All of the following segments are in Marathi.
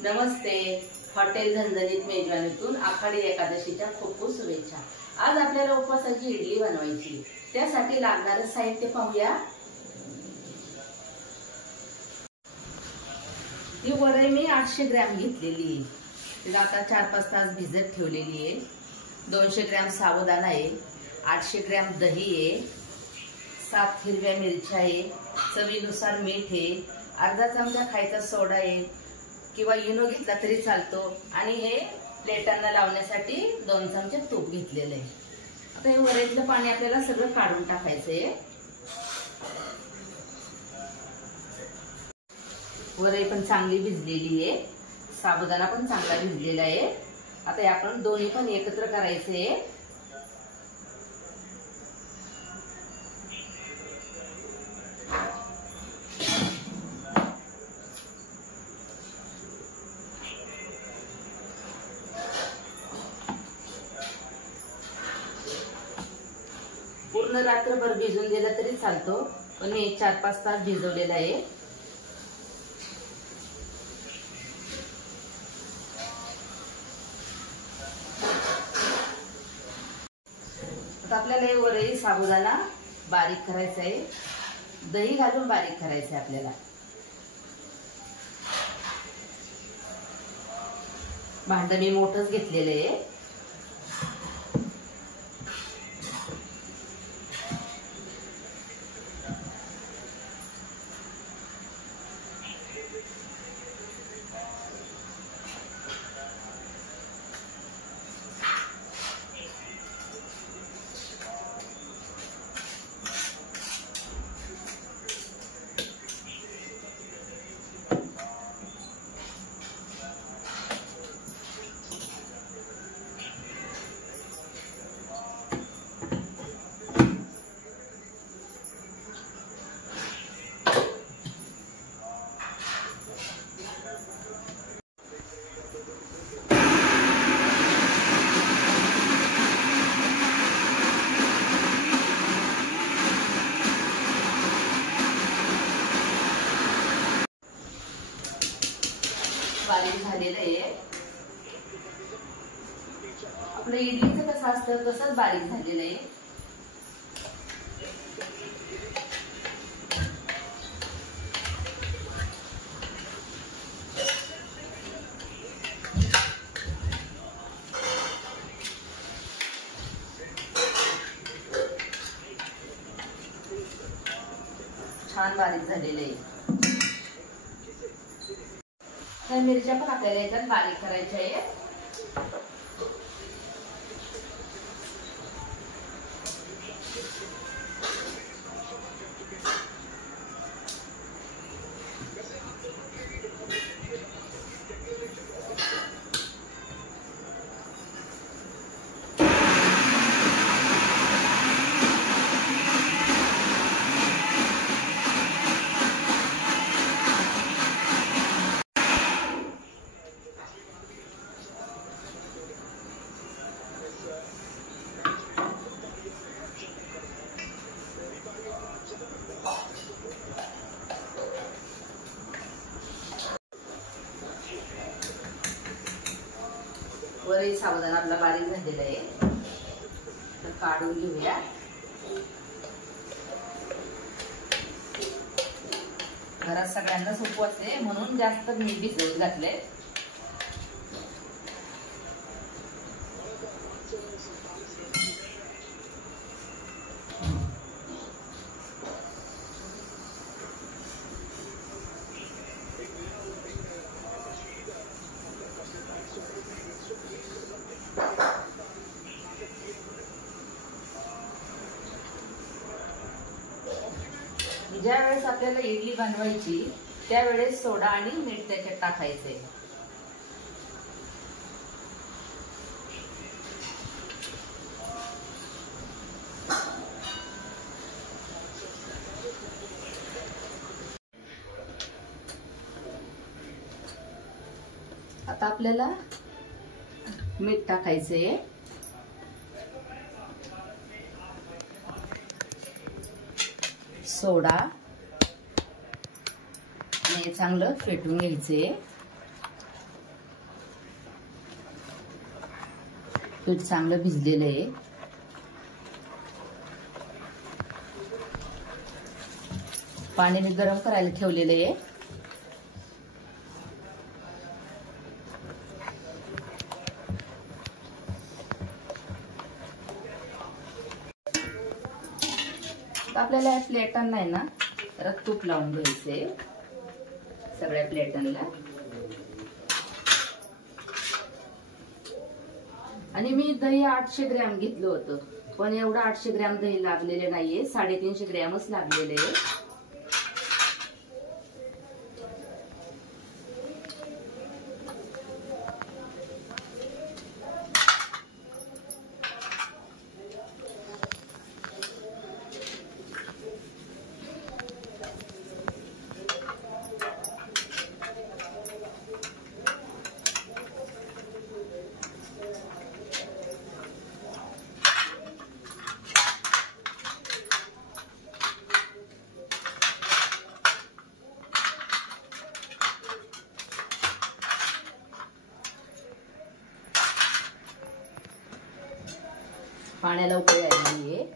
नमस्ते. हॉटेल झणझणीत मेजवानीतून आखाडी एकादशीच्या खूप खूप शुभेच्छा. आज आपल्याला उपवासाची इडली बनवायची. त्यासाठी लागणारे साहित्य पाहूया. ही वरई मी 800 ग्रॅम घेतलेली आहे. तिला आता 4-5 तास भिजत ठेवलेली आहे. 200 ग्रॅम साबुदाणा आहे, 800 ग्रॅम दही आहे, 7 हिरव्या मिरच्या आहे, चवीनुसार मीठ आहे, अर्धा चमचा खायचा सोडा आहे किंवा इनो घेतला तरी चालतो आणि हे प्लेटांना लावण्यासाठी 2 चमचे तूप घेतलेलं आहे. आता हे वरईतलं पाणी आपल्याला सगळं काढून टाकायचंय. वरई पण चांगली भिजलेली आहे, साबुदाणा पण चांगला भिजलेला आहे. आता हे आपण दोन्ही पण एकत्र करायचे. पूर्ण रात्रभर भिजून दिला तरी चालतो, पण मी 4-5 तास भिजवलेला आहे. आता आपल्याला हे वरई साबुदाणा बारीक करायचा आहे, दही घालून बारीक करायचं आहे आपल्याला. भांड मी मोठंच घेतलेलं आहे. बारीक झालेलं आहे. आपलं इडलीचं कसं असतं तसंच बारीक झालेलं आहे. छान बारीक झालेलं आहे. तर मिरच्या पण आपल्याला याच्यात बारीक करायच्या आहे. वरई साबुदाणा आपला बारीक झालेला आहे, तर काढून घेऊया. घरात सगळ्यांना उपवास आहे म्हणून जास्त मी भिजवत घातले. ज्या वेळेस आपल्याला इडली बनवायची त्यावेळेस सोडा आणि मीठ त्याच्यात टाकायचे. आता आपल्याला मीठ टाकायचंय. सोडा आणि चांगलं फेटून घ्यायचे. पीठ चांगलं भिजलेलं आहे. पाणी मी गरम करायला ठेवलेलं आहे. आपल्याला या प्लेटांना आहे ना जरा तूप लावून घ्यायचंय सगळ्या प्लेटांना. आणि मी दही 800 ग्रॅम घेतलं होतं, पण एवढं 800 ग्रॅम दही लागलेले नाहीये, 350 ग्रॅमच लागलेले आहे. पाण्याला उकळी आलेली आहे.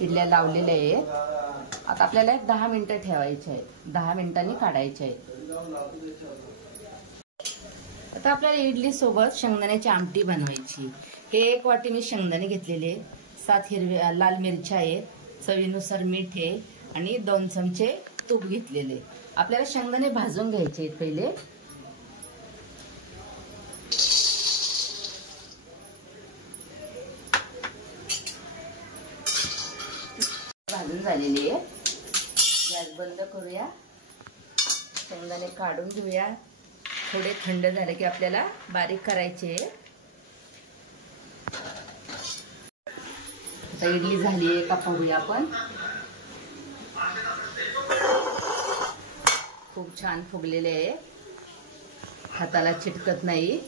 इडल्या लावलेल्या आहेत. आता आपल्याला 10 मिनिटं ठेवायचे आहेत, 10 मिनिटांनी काढायचे आहेत. आता आपल्याला इडली सोबत शेंगदाण्याची आमटी बनवायची. हे 1 वाटी मी शेंगदाणे घेतलेले, 7 हिरव्या लाल मिरच्या आहेत, चवीनुसार मीठ आहे आणि 2 चमचे तूप घेतलेले. आपल्याला शेंगदाणे भाजून घ्यायचे आहेत पहिले. भाजून झालेली आहे. गॅस बंद करूया, शेंगदाणे काढून घेऊया. थोडे थंड झाले की आपल्याला बारीक करायचे. आता इडली झाली आहे का पाहूया आपण. खूप छान फुगलेले आहे, हाताला चिटकत नाही,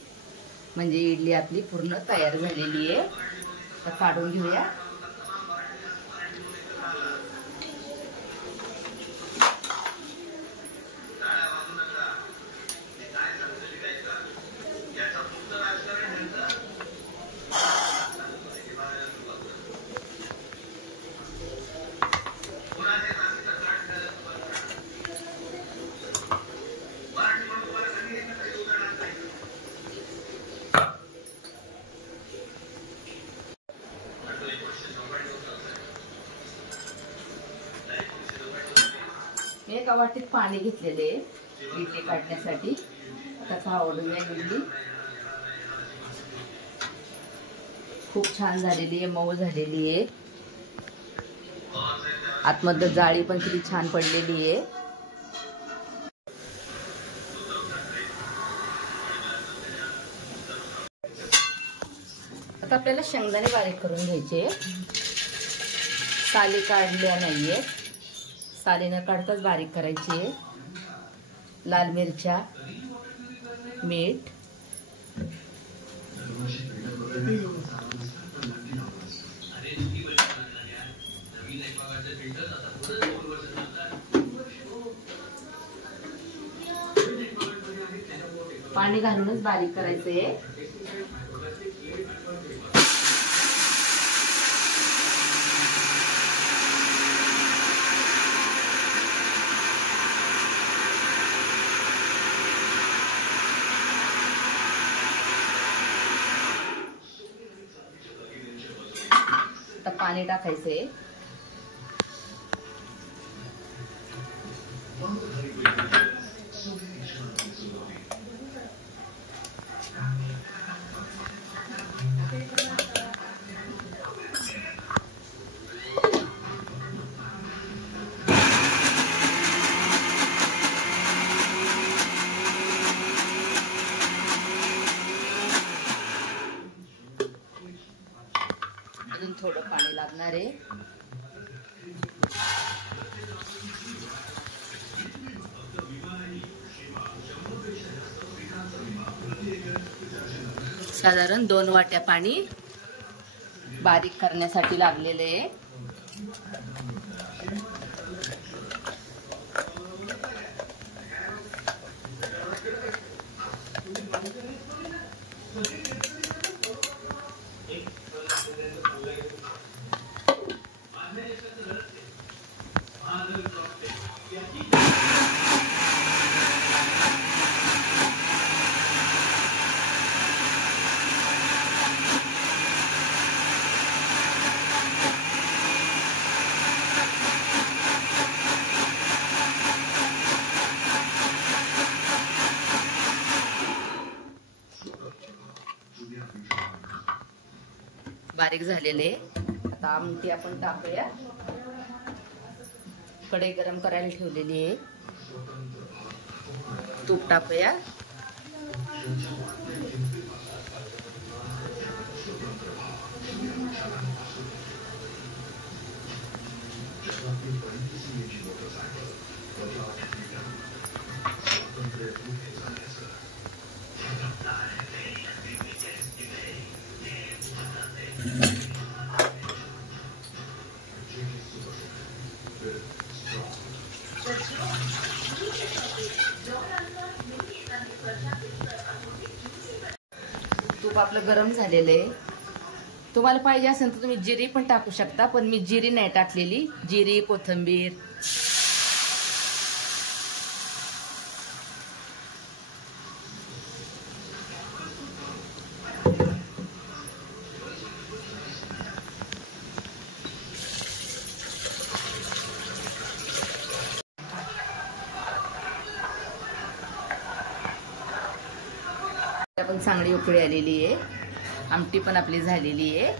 म्हणजे इडली आपली पूर्ण तयार झालेली आहे. आता काढून घेऊया. एका वाटीत पाणी घेतलेले इडली काढण्यासाठी. आता काढूया इडली. खूप छान झालेली आहे, मऊ झालेली आहे. आतमध्ये जाळी पण किती छान पडलेली आहे. आता आपल्याला शेंगदाणे बारीक करून घ्यायचे. साली काढल्या नाहीये, साली न काढताच बारीक करायची. लाल मिरच्या, मीठ, पाणी घालूनच बारीक करायचंय. पाणी टाकायचंय. अजून थोडं पाणी लागणार आहे. साधारण 2 वाट्या पाणी बारीक करण्यासाठी लागलेले आहे. बारीक झालेले. आता आमटी आपण टाकूया. कढई गरम करायला ठेवलेली आहे. तूप टाकूया. तूप आपलं गरम झालेलं आहे. तुम्हाला पाहिजे असेल तर तुम्ही जिरी पण टाकू शकता, पण मी जिरी नाही टाकलेली. जिरी, कोथिंबीर, पण चांगली उकळी आलेली आहे. आमटी पण आपली झालेली आहे.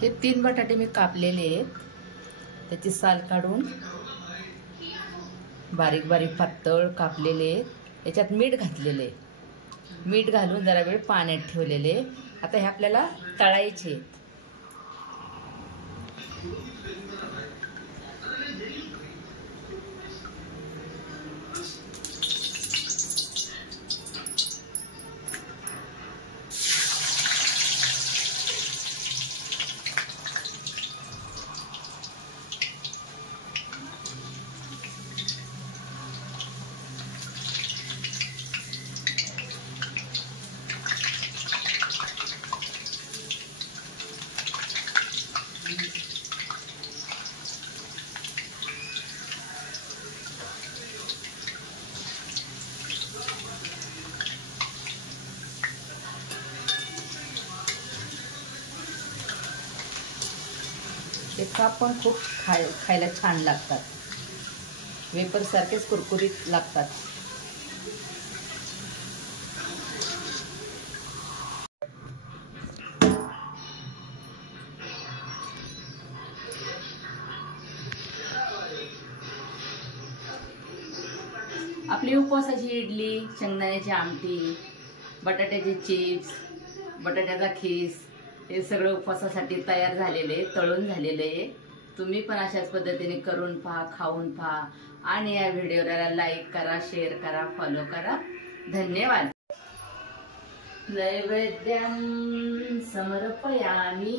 हे 3 बटाटे मी कापलेले आहेत. त्याची साल काढून बारीक बारीक पातळ कापलेले आहेत. याच्यात मीठ घातलेले. मीठ घालून जरा वेळ पाण्यात ठेवलेले. आता हे आपल्याला तळायचे. ते काप पण खूप खायला छान लागतात. वेपर सारखेच कुरकुरीत लागतात. आपली उपवासाची इडली, शेंगदाण्याची आमटी, बटाट्याचे चिप्स, बटाट्याचा खीस हे सगळं उपवासासाठी तयार झालेले, तळून झालेले. तुम्ही पण अशाच पद्धतीने करून पहा, खाऊन पहा आणि या व्हिडिओला लाईक करा, शेअर करा, फॉलो करा. धन्यवाद. नैवेद्यं समर्पयामि.